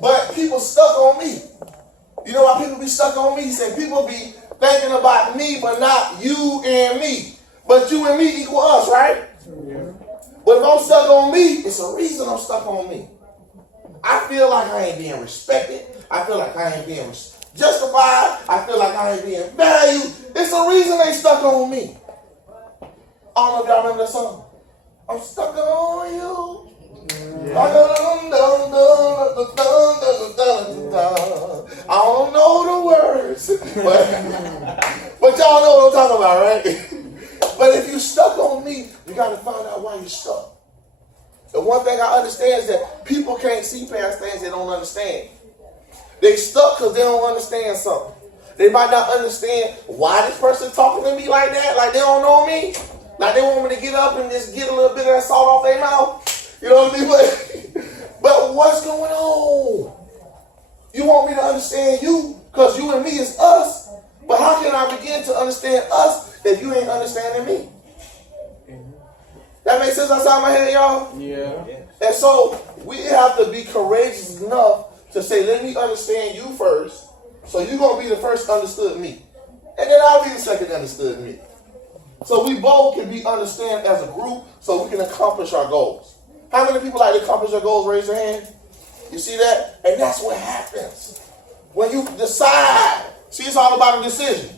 But people stuck on me. You know why people be stuck on me? He said people be thinking about me, but not you and me. But you and me equal us, right? But if I'm stuck on me, it's a reason I'm stuck on me. I feel like I ain't being respected. I feel like I ain't being justified. I feel like I ain't being valued. It's a reason they stuck on me. I don't know if y'all remember that song. I'm stuck on you. I don't know the words, but y'all know what I'm talking about, right? But if you stuck on me, you got to find out why you're stuck. The one thing I understand is that people can't see past things they don't understand. They stuck because they don't understand something. They might not understand why this person talking to me like that, like they don't know me. Like they want me to get up and just get a little bit of that salt off their mouth. You know what I mean? But what's going on? You want me to understand you because you and me is us. But how can I begin to understand us if you ain't understanding me? That makes sense outside my head, y'all? Yeah. And so we have to be courageous enough to say, let me understand you first. So you're going to be the first understood me. And then I'll be the second understood me. So we both can be understand as a group so we can accomplish our goals. How many people like to accomplish their goals? Raise your hand. You see that? And that's what happens. When you decide, see, it's all about a decision.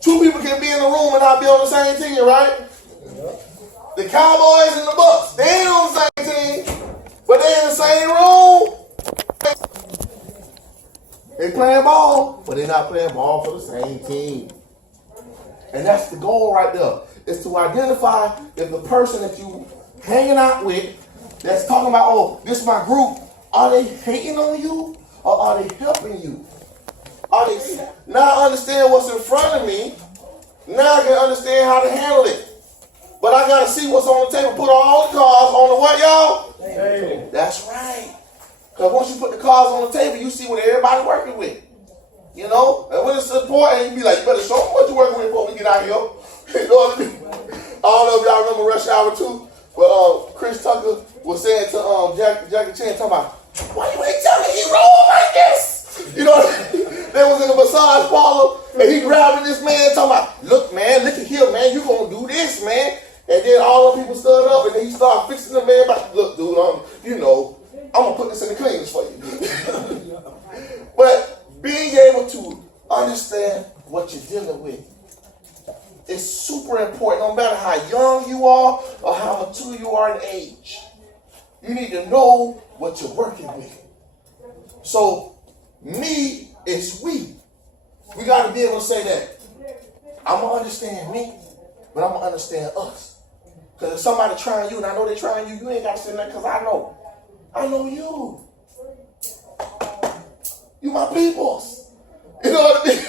Two people can be in the room and not be on the same team, right? The Cowboys and the Bucks, they ain't on the same team, but they in the same room. They playing ball, but they're not playing ball for the same team. And that's the goal right there, is to identify if the person that you hanging out with that's talking about, oh, this is my group, are they hating on you or are they helping you? Are they now I understand what's in front of me? Now I can understand how to handle it. But I gotta see what's on the table. Put all the cards on the what, y'all? Table. That's right. Because once you put the cards on the table, you see what everybody working with. You know? And when it's important, you be like, you better show them what you're working with before we get out of here. You know what I mean? I don't know if y'all remember Rush Hour 2, but Chris Tucker was saying to Jackie Chan, talking about, why you ain't telling me he roll like this? You know what I mean? They was in a massage parlor, and he grabbing this man, talking about, look, man, look at here, man, you gonna do this, man. And then all the people stood up, and then he started fixing the man back. Look, dude, I'm gonna put this in the cleaners for you. But being able to understand what you're dealing with is super important. No matter how young you are or how mature you are in age, you need to know what you're working with. So me is we. We got to be able to say that I'm gonna understand me, but I'm gonna understand us. Because if somebody trying you and I know they're trying you, you ain't got to say nothing because I know you. You my peoples. You know what I mean?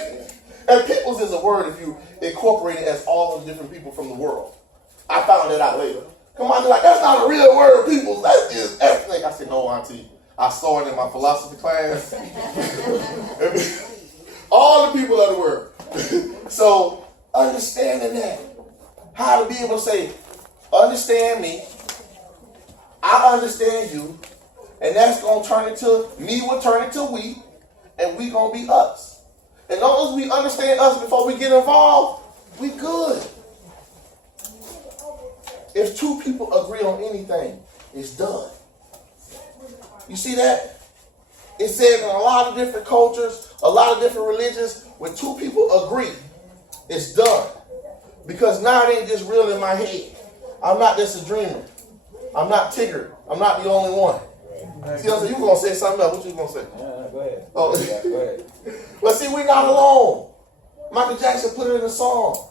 And peoples is a word if you incorporate it as all of the different people from the world. I found that out later. Come on, like, that's not a real word, peoples. That is everything. I said, no, auntie. I saw it in my philosophy class. All the people of the world. So, understanding that. How to be able to say, understand me, I understand you, and that's going to turn into, me will turn into we, and we going to be us. And as long as we understand us before we get involved, we good. If two people agree on anything, it's done. You see that? It says in a lot of different cultures, a lot of different religions, when two people agree, it's done. Because now it ain't just real in my head. I'm not just a dreamer. I'm not Tigger. I'm not the only one. See what I'm saying? You going to say something else. What you going to say? Go ahead. Oh. Yeah, go ahead. But see, we're not alone. Michael Jackson put it in a song.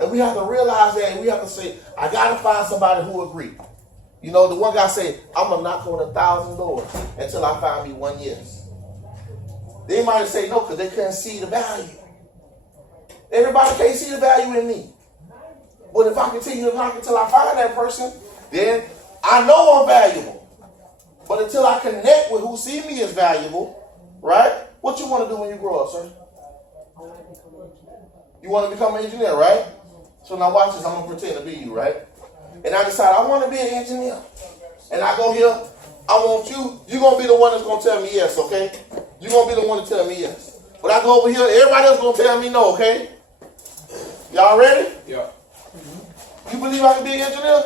And we have to realize that, and we have to say, I got to find somebody who agree. You know, the one guy said, I'm going to knock on 1,000 doors until I find me one yes. They might have said no because they couldn't see the value. Everybody can't see the value in me. But if I continue to knock until I find that person, then I know I'm valuable. But until I connect with who see me as valuable, right? What you want to do when you grow up, sir? You want to become an engineer, right? So now watch this. I'm going to pretend to be you, right? And I decide I want to be an engineer. And I go here I want you're going to be the one that's going to tell me yes, okay? You're going to be the one to tell me yes. But I go over here, everybody else going to tell me no, okay? Y'all ready? Yeah. You believe I can be an engineer?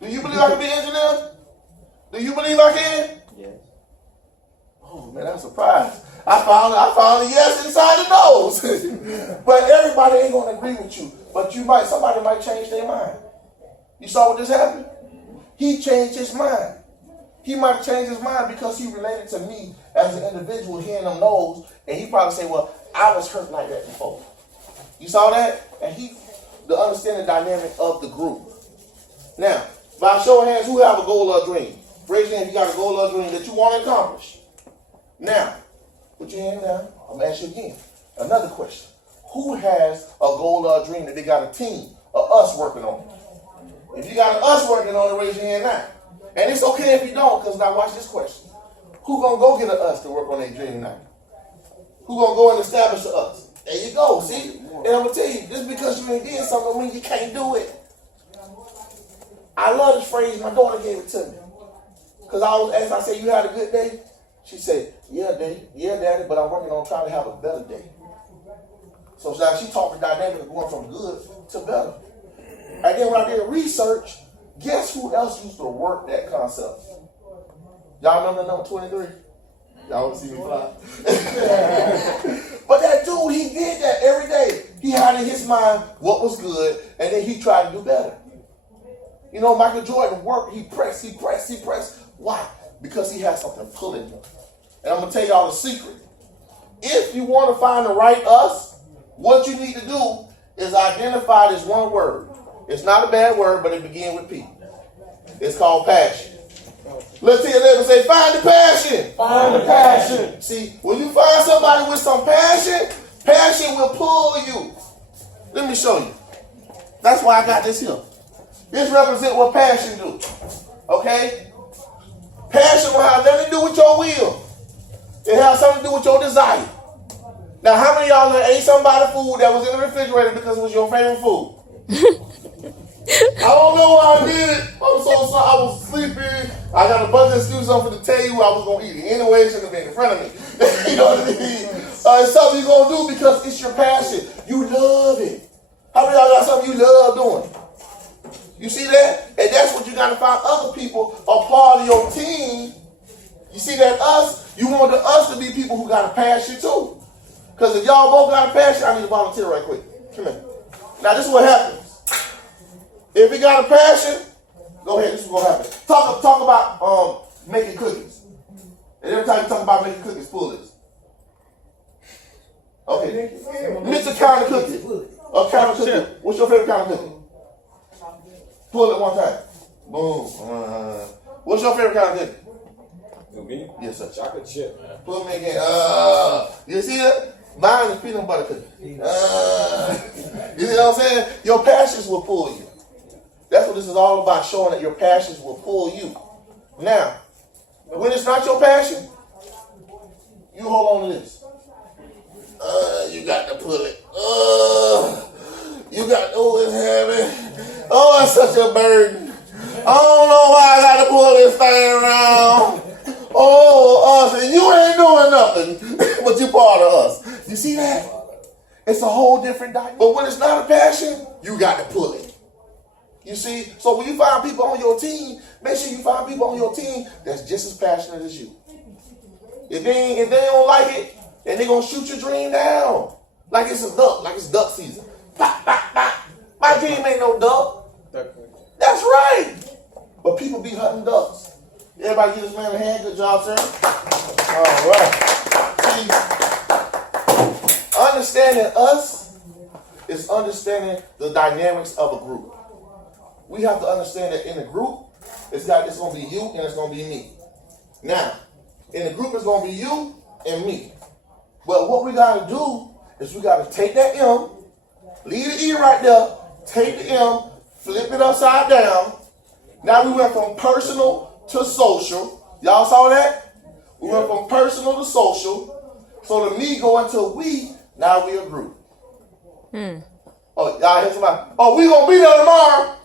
Do you believe I can be an engineer? Do you believe I can? Yes. Oh man, I'm surprised. I found a yes inside the nose. But everybody ain't gonna agree with you. But somebody might change their mind. You saw what just happened? He changed his mind. He might have changed his mind because he related to me as an individual hearing them no's, and he probably say, well, I was hurt like that before. You saw that? And the understanding dynamic of the group. Now, by show of hands, who have a goal or a dream? Raise your hand if you got a goal or a dream that you want to accomplish. Now, put your hand down. I'm going to ask you again. Another question. Who has a goal or a dream that they got a team of us working on it? If you got us working on it, raise your hand now. And it's okay if you don't, because now watch this question. Who going to go get us to work on their dream now? Who going to go and establish us? There you go, see? And I'm going to tell you, just because you ain't did something don't mean you can't do it. I love this phrase. My daughter gave it to me. Because as I said, you had a good day? She said, yeah, Daddy, but I'm working on trying to have a better day. So now she taught the dynamic of going from good to better. And then when I did research, guess who else used to work that concept? Y'all remember number 23? Y'all want to see me fly? But that dude, he did that every day. He had in his mind what was good, and then he tried to do better. You know, Michael Jordan worked, he pressed. Why? Because he had something pulling him. And I'm going to tell y'all the secret. If you want to find the right us, what you need to do is identify this one word. It's not a bad word, but it begins with P. It's called passion. Let's see your neighbor say, find the passion. Find the passion. See, when you find somebody with some passion, passion will pull you. Let me show you. That's why I got this here. This represents what passion do. Okay? Passion will have nothing to do with your will. It has something to do with your desire. Now, how many of y'all ate somebody's food that was in the refrigerator because it was your favorite food? I don't know why I did it. I'm so sorry. I was sleeping. I got a bunch of excuses to tell you I was going to eat it. Anyway, it shouldn't have been in front of me. You know what I mean? It's something you're going to do because it's your passion. You love it. How many of y'all got something you love doing? You see that? And that's what you got to find other people a part of your team. You see that you want us to be people who got a passion too. Because if y'all both got a passion, I need to volunteer right quick. Come here. Now this is what happens. If you got a passion, go ahead, this is what happens. Talk about making cookies. And every time you talk about making cookies, pull this. Okay. Mix a kind of cookie. A kind of cookie. What's your favorite kind of cookie? Pull it one time. Boom. What's your favorite kind of cookie? Me? Yes, sir. Chocolate chip, man. Pull me again. You see that? Mine is peanut butter cookie. You see what I'm saying? Your passions will pull you. That's what this is all about, showing that your passions will pull you. Now, when it's not your passion, you hold on to this. You got to pull it. It's heavy. Oh, it's such a burden. I don't know why I got to pull this thing around. Oh, us, and you ain't doing nothing, but you part of us. You see that? It's a whole different dynamic. But when it's not a passion, you got to pull it. You see? So when you find people on your team, make sure you find people on your team that's just as passionate as you. If they don't like it, then they're going to shoot your dream down. Like it's a duck, like it's duck season. Pop, pop, pop. My dream ain't no duck. That's right. But people be hunting ducks. Everybody give this man a hand. Good job, sir. All right. See, understanding us is understanding the dynamics of a group. We have to understand that in a group, it's going to be you and it's going to be me. Now, in the group, it's going to be you and me. But what we got to do is we got to take that M, leave the E right there, take the M, flip it upside down. Now we went from personal to social. Y'all saw that? We went from personal to social. So the me go into we, now we a group. Oh, y'all hear somebody? Oh, we going to be there tomorrow.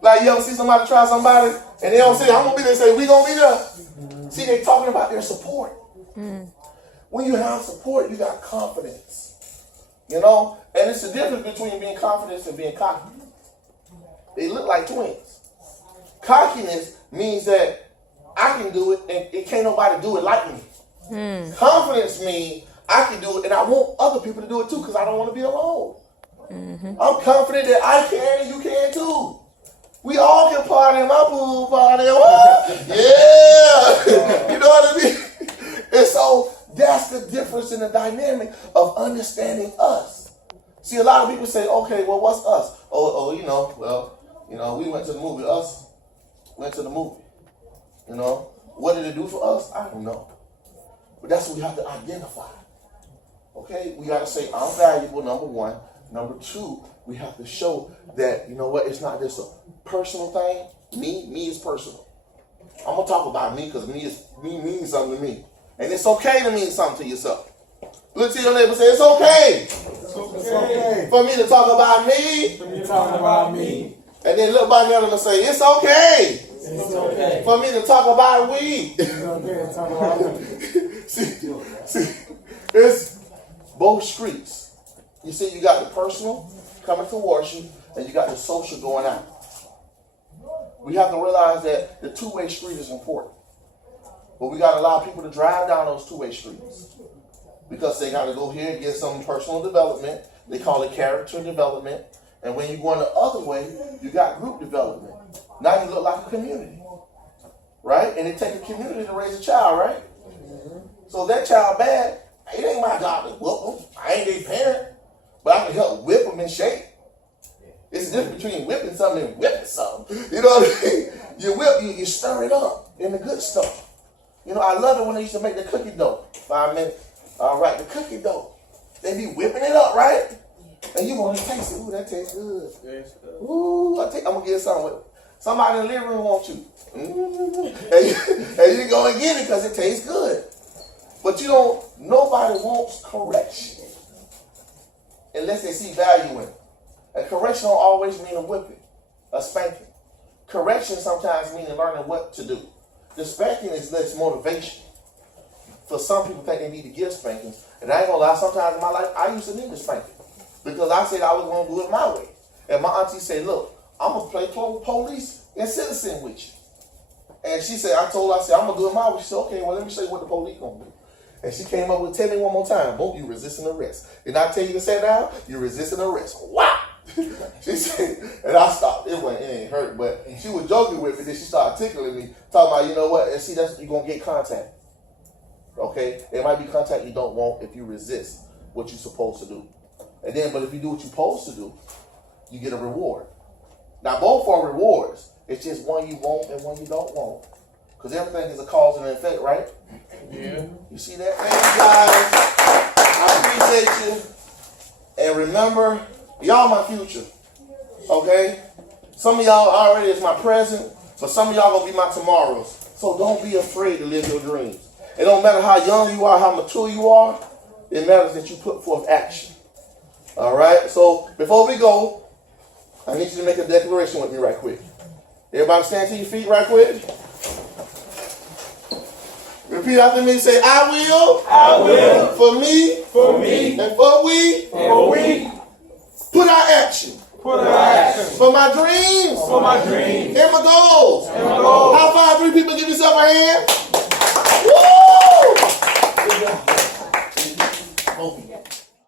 Like you ever see somebody try somebody and they don't say, I'm gonna be there, say, we gonna be there. See, they talking about their support. When you have support, you got confidence. You know? And it's the difference between being confident and being cocky. They look like twins. Cockiness means that I can do it and it can't nobody do it like me. Confidence means I can do it and I want other people to do it too because I don't want to be alone. I'm confident that I can and you can too. We all can party in my pool party. Yeah. You know what I mean? And so that's the difference in the dynamic of understanding us. See, a lot of people say, okay, well, what's us? We went to the movie. Us went to the movie. You know, what did it do for us? I don't know. But that's what we have to identify. Okay? We got to say, I'm valuable, number one. Number two, we have to show that, you know what, it's not just a personal thing. Me is personal. I'm going to talk about me because me means something to me. And it's okay to mean something to yourself. Look to your neighbor and say, it's okay. It's okay. For me to talk about me. For me to talk about me. And then look back at them and say, it's okay. It's okay. For me to talk about we. It's okay to talk about me. see, it's both streets. You see, you got the personal coming towards you, and you got the social going out. We have to realize that the two-way street is important. But we got to allow people to drive down those two-way streets because they got to go here and get some personal development. They call it character development. And when you're going the other way, you got group development. Now you look like a community, right? And it takes a community to raise a child, right? So if that child bad, it ain't my job to whoop them. I ain't their parent, but I can help whip them in shape. It's the difference between whipping something and whipping something. You know what I mean? You whip, you stir it up in the good stuff. You know, I love it when they used to make the cookie dough. 5 minutes. All right, the cookie dough. They be whipping it up, right? And you want to taste it. Ooh, that tastes good. Ooh, I'm going to get something with it. Somebody in the living room wants you. And you go and get it because it tastes good. But nobody wants correction unless they see value in it. And correction don't always mean a whipping, a spanking. Correction sometimes means learning what to do. The spanking is less motivation. For some people think they need to give spankings. And I ain't gonna lie, sometimes in my life, I used to need a spanking. Because I said I was gonna do it my way. And my auntie said, look, I'm gonna play police and citizen with you. And she said, I told her, I'm gonna do it my way. She said, okay, well, let me show you what the police gonna do. And she came up with, tell me one more time, boom, you resisting arrest. Did I tell you to sit down? You're resisting arrest. Wow! She said, and I stopped. It ain't hurt, but she was joking with me. Then she started tickling me, talking about, you know what? And see, that's you're gonna get contact. Okay, it might be contact you don't want if you resist what you're supposed to do. And then, but if you do what you're supposed to do, you get a reward. Now, both are rewards. It's just one you want and one you don't want. Because everything is a cause and an effect, right? Yeah. You see that? Thank you, guys. I appreciate you. And remember, y'all my future. Okay? Some of y'all already is my present, but some of y'all gonna be my tomorrows. So don't be afraid to live your dreams. It don't matter how young you are, how mature you are. It matters that you put forth action. All right? So before we go, I need you to make a declaration with me right quick. Everybody stand to your feet right quick. Repeat after me. Say, I will. For me. And for we. Put our action. For my dreams. And my goals. High five 3 people. Give yourself a hand. Woo!